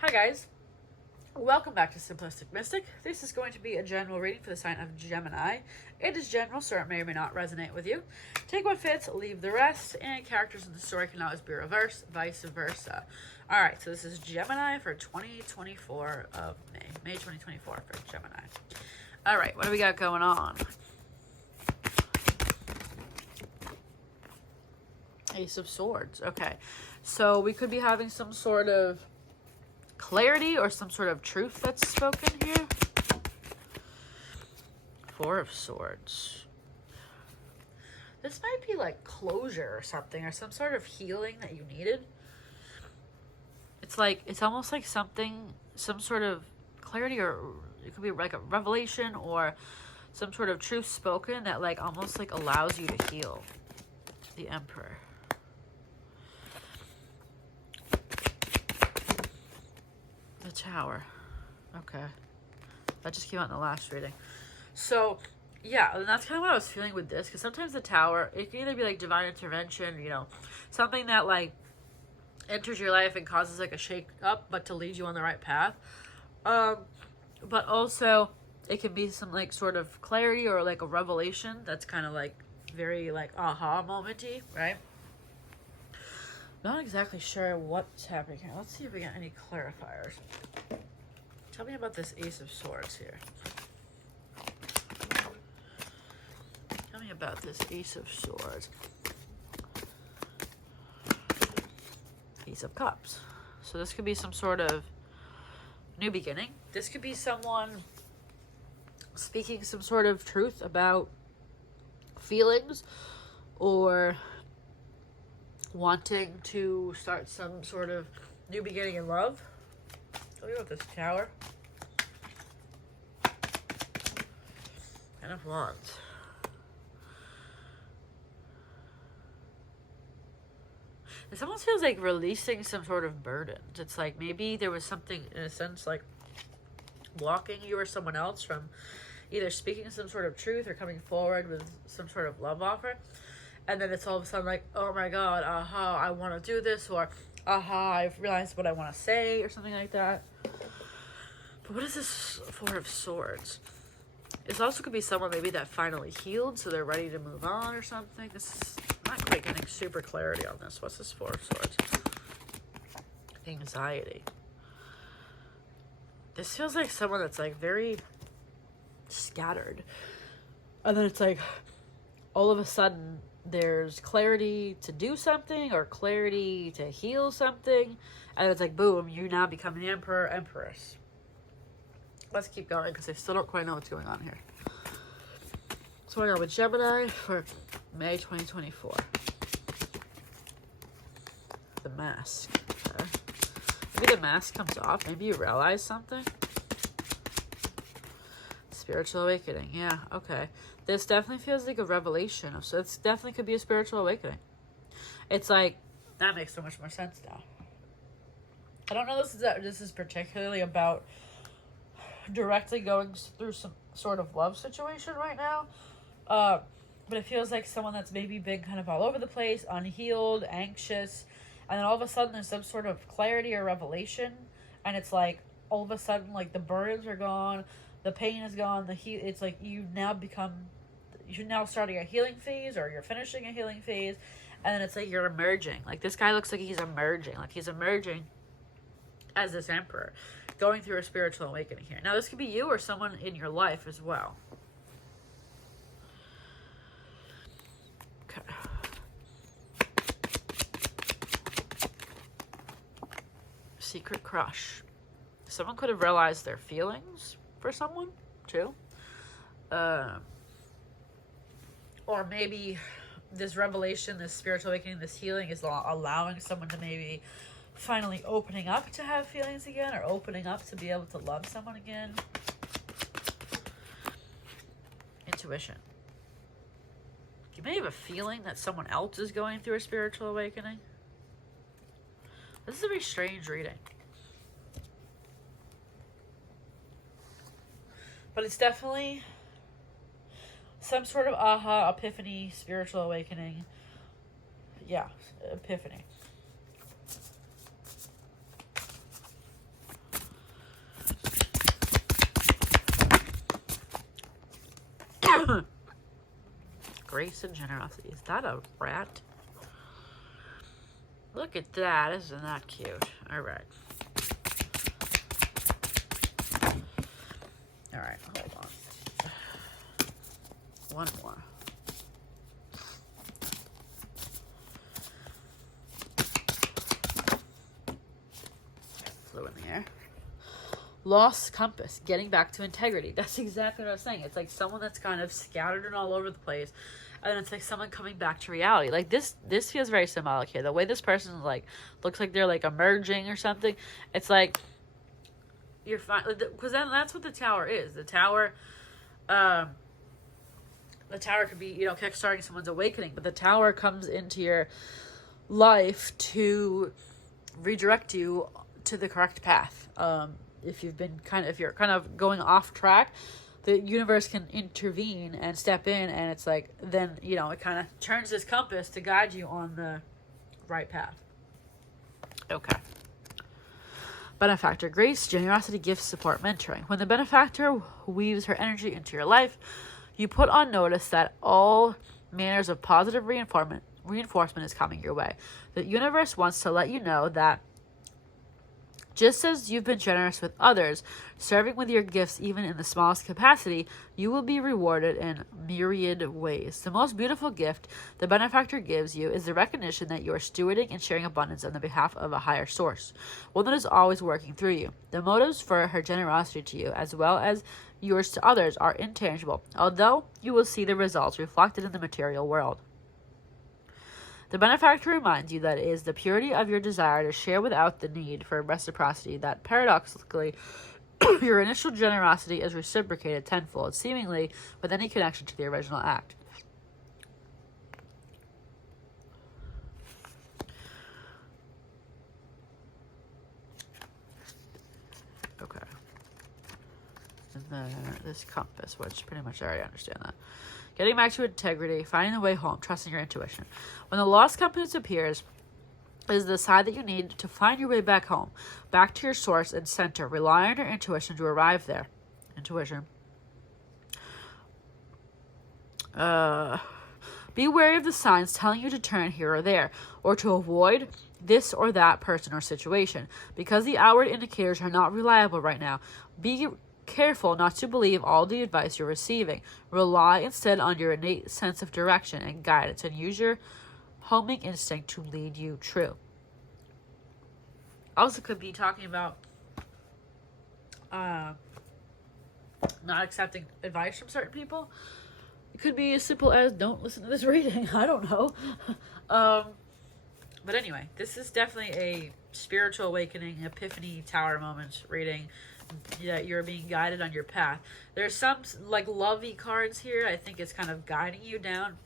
Hi guys, welcome back to Simplistic Mystic. This is going to be a general reading for the sign of Gemini. It is general, so it may or may not resonate with you. Take what fits, leave the rest, and characters in the story can always be reversed, vice versa. Alright, so this is Gemini for 2024 of May 2024 for Gemini. Alright, what do we got going on? Ace of Swords. Okay, so we could be having some sort of clarity or some sort of truth that's spoken here. Four of Swords. This might be like closure or something, or some sort of healing that you needed. It's like, it's almost like something, some sort of clarity, or it could be like a revelation or some sort of truth spoken that like almost like allows you to heal. The Emperor. The Tower. Okay. That just came out in the last reading. So, yeah, and that's kind of what I was feeling with this. Because sometimes the Tower, it can either be like divine intervention, you know, something that like enters your life and causes like a shake up, but to lead you on the right path. But also, it can be some like sort of clarity or like a revelation that's kind of like very like aha moment-y, right? Not exactly sure what's happening here. Let's see if we get any clarifiers. Tell me about this Ace of Swords here. Tell me about this Ace of Swords. Ace of Cups. So this could be some sort of new beginning. This could be someone speaking some sort of truth about feelings or wanting to start some sort of new beginning in love. Tell me about this Tower. Ten of Wands. This almost feels like releasing some sort of burdens. It's like maybe there was something, in a sense, like blocking you or someone else from either speaking some sort of truth or coming forward with some sort of love offer. And then it's all of a sudden like, oh my god, aha, I want to do this, or aha, I've realized what I want to say, or something like that. But what is this Four of Swords? This also could be someone maybe that finally healed, so they're ready to move on or something. This is not quite getting super clarity on this. What's this Four of Swords? Anxiety. This feels like someone that's like very scattered. And then it's like, all of a sudden, there's clarity to do something or clarity to heal something. And it's like, boom, you now become the Emperor, Empress. Let's keep going because I still don't quite know what's going on here. So I got with Gemini for May 2024. The Mask. Okay. Maybe the mask comes off. Maybe you realize something. Spiritual awakening. Yeah, okay. This definitely feels like a revelation. So it definitely could be a spiritual awakening. It's like, that makes so much more sense now. I don't know this is particularly about directly going through some sort of love situation right now. But it feels like someone that's maybe been kind of all over the place, unhealed, anxious. And then all of a sudden there's some sort of clarity or revelation. And it's like, all of a sudden, like, the burdens are gone. The pain is gone. It's like you're now starting a healing phase, or you're finishing a healing phase, and then it's like you're emerging. Like this guy looks like he's emerging. Like he's emerging as this Emperor, going through a spiritual awakening here. Now this could be you or someone in your life as well. Okay. Secret crush. Someone could have realized their feelings for someone too, or maybe this revelation, this spiritual awakening, this healing is allowing someone to maybe finally opening up to have feelings again, or opening up to be able to love someone again. Intuition. You may have a feeling that someone else is going through a spiritual awakening. This is a very strange reading. But it's definitely some sort of aha, epiphany, spiritual awakening. Yeah, epiphany. grace and generosity. Is that a rat? Look at that. Isn't that cute? All right. All right, hold on. One more. Flew in the air. Lost compass, getting back to integrity. That's exactly what I was saying. It's like someone that's kind of scattered and all over the place, and then it's like someone coming back to reality. Like this feels very symbolic here. The way this person like looks like they're like emerging or something. It's like you're fine, because then that's what the tower is. The tower could be, you know, kickstarting someone's awakening, but the tower comes into your life to redirect you to the correct path. If you're kind of going off track, the universe can intervene and step in, and it's like, then, you know, it kind of turns this compass to guide you on the right path. Okay. Benefactor, grace, generosity, gifts, support, mentoring. When the benefactor weaves her energy into your life, you put on notice that all manners of positive reinforcement is coming your way. The universe wants to let you know that just as you've been generous with others, serving with your gifts even in the smallest capacity, you will be rewarded in myriad ways. The most beautiful gift the benefactor gives you is the recognition that you are stewarding and sharing abundance on the behalf of a higher source, one that is always working through you. The motives for her generosity to you, as well as yours to others, are intangible, although you will see the results reflected in the material world. The benefactor reminds you that it is the purity of your desire to share without the need for reciprocity that, paradoxically, your initial generosity is reciprocated tenfold, seemingly with any connection to the original act. Okay. And then this compass, which pretty much I already understand that. Getting back to integrity, finding the way home, trusting your intuition. When the lost compass appears, it is the sign that you need to find your way back home, back to your source and center. Rely on your intuition to arrive there. Intuition. Be wary of the signs telling you to turn here or there, or to avoid this or that person or situation. Because the outward indicators are not reliable right now, be careful not to believe all the advice you're receiving. Rely instead on your innate sense of direction and guidance, and use your homing instinct to lead you true. Also could be talking about not accepting advice from certain people. It could be as simple as don't listen to this reading. I don't know. But anyway, this is definitely a spiritual awakening, epiphany, tower moment reading. That you're being guided on your path. There's some like lovey cards here. I think it's kind of guiding you down,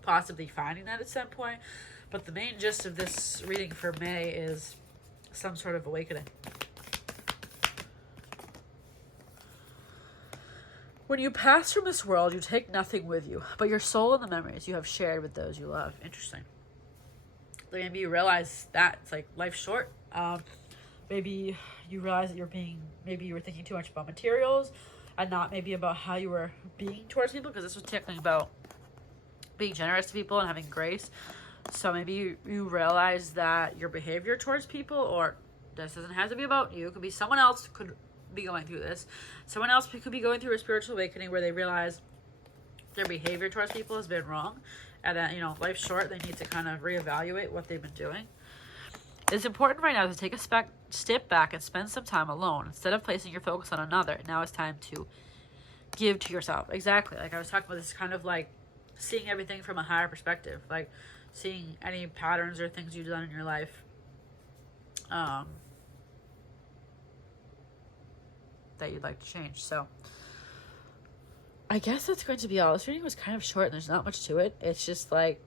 possibly finding that at some point. But the main gist of this reading for May is some sort of awakening. When you pass from this world, you take nothing with you, but your soul and the memories you have shared with those you love. Interesting. Maybe you realize that it's like life's short. Maybe you realize that maybe you were thinking too much about materials and not maybe about how you were being towards people, because this was technically about being generous to people and having grace. So maybe you realize that your behavior towards people, or this doesn't have to be about you, it could be someone else could be going through this. Someone else could be going through a spiritual awakening where they realize their behavior towards people has been wrong, and that, you know, life's short, they need to kind of reevaluate what they've been doing. It's important right now to take a step back and spend some time alone. Instead of placing your focus on another, now it's time to give to yourself. Exactly. Like I was talking about, this is kind of like seeing everything from a higher perspective. Like seeing any patterns or things you've done in your life that you'd like to change. So I guess that's going to be all. This reading was kind of short and there's not much to it. It's just like,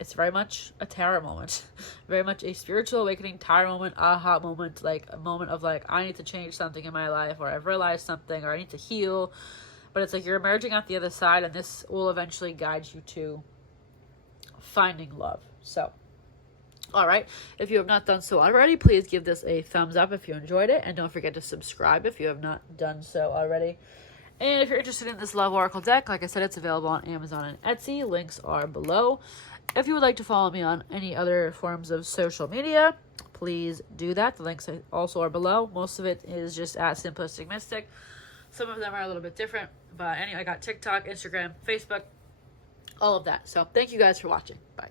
it's very much a tower moment, very much a spiritual awakening, tower moment, aha moment, like a moment of like, I need to change something in my life, or I've realized something, or I need to heal. But it's like you're emerging out the other side, and this will eventually guide you to finding love. So, all right, if you have not done so already, please give this a thumbs up if you enjoyed it, and don't forget to subscribe if you have not done so already. And if you're interested in this Love Oracle deck, like I said, it's available on Amazon and Etsy. Links are below. If you would like to follow me on any other forms of social media, please do that. The links also are below. Most of it is just at Simplistic Mystic. Some of them are a little bit different. But anyway, I got TikTok, Instagram, Facebook, all of that. So thank you guys for watching. Bye.